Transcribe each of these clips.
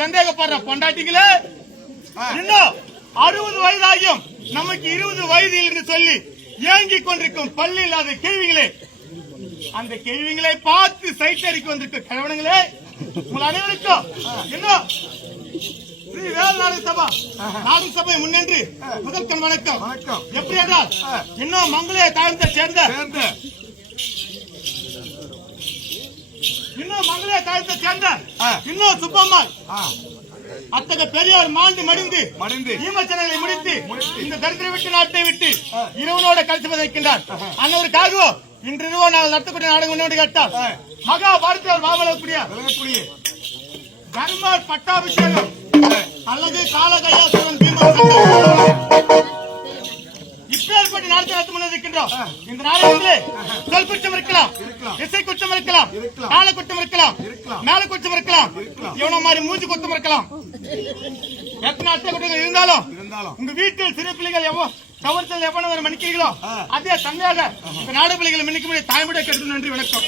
சந்தேகப்படுற பொண்டாட்டிங்களே இன்னும் 60 வயதாகியும் நமக்கு 20 வயதில் என்று சொல்லி ஏங்கிக் கொண்டிருக்கும் பள்ளி இல்லாத கேள்விகளே, அந்த கேள்விகளை பார்த்து சைட் அடிக்க வந்திருக்க கணவனங்களே, உங்கள் அனைவருக்கும் இன்னும் ஸ்ரீ வேல்நாடு சபா நாடு சபை முன்னின்று முதற்கண் வணக்கம். எப்படி என்றால் இன்னும் மங்களே தாழ்ந்த சேர்ந்த இன்னும் சுப்பம்மாள் அத்தகைய பெரியோர் மாண்டு மடிந்து ஈமச்சனங்களை முடித்து இந்த தரித்திர விட்டு நாட்டை விட்டு இரவனோட கழித்து வைக்கின்றார். அன்னவருக்காகவோ இன்று நாங்கள் நடத்தக்கூடிய நாடகம் முன்னோடி கேட்டால் மகாபாரதியார் மாமலக்கூடிய தர்மர் பட்டாபிஷேகம் அல்லது காலகையாசுரன் பீமன் நாடகப்படி நடத்த முன்னிருக்கின்றோம். இந்த நாடகத்திலே சொல் குற்றம் இருக்கலாம், இசை குற்றம் இருக்கலாம், கால குற்றம் இருக்கலாம், மேல குற்றம் இருக்கலாம், எவ்வளவு மாதிரி மூச்சு குற்றம் இருக்கலாம். எத்தனை அட்டை குற்றங்கள் இருந்தாலும் உங்க வீட்டில் சிறு பிள்ளைகள் தவறுதல் எவ்வளவு மன்னிக்கிறீங்களோ அதே தந்தையாக இந்த நாடு பிள்ளைகளை மன்னிக்க முடிய தாய்மொழியை கெடுத்து. நன்றி, வணக்கம்.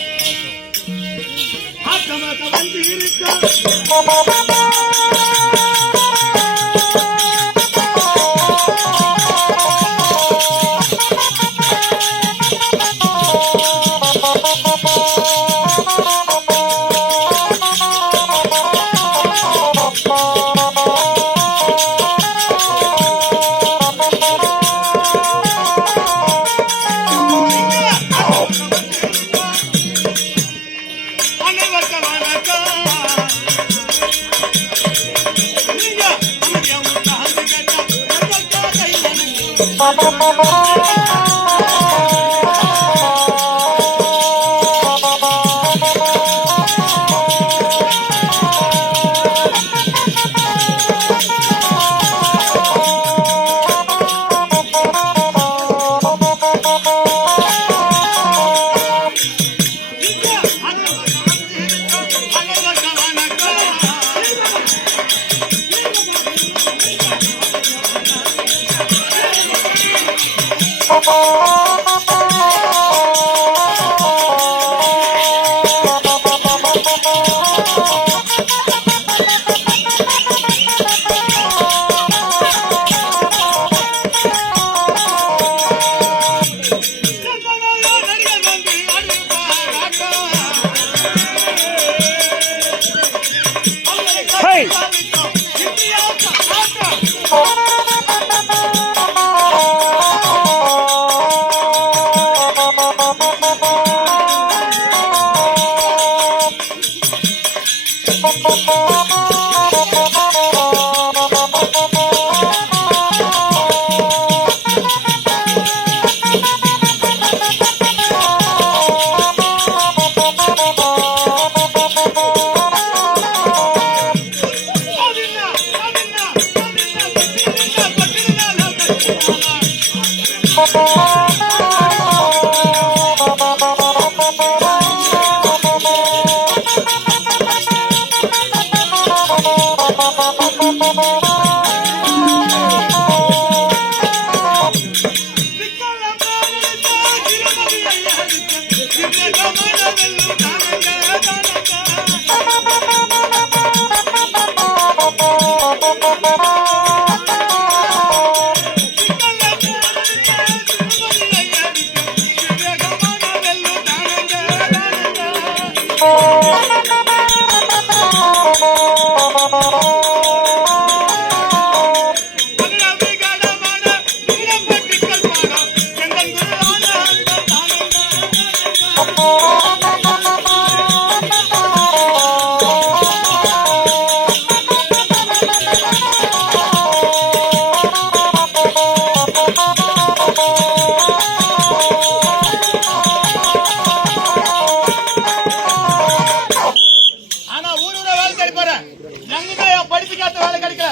படிச்சு வேலை கிடைக்கல.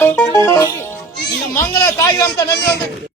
இந்த மங்கள தாய் நம்பி வந்து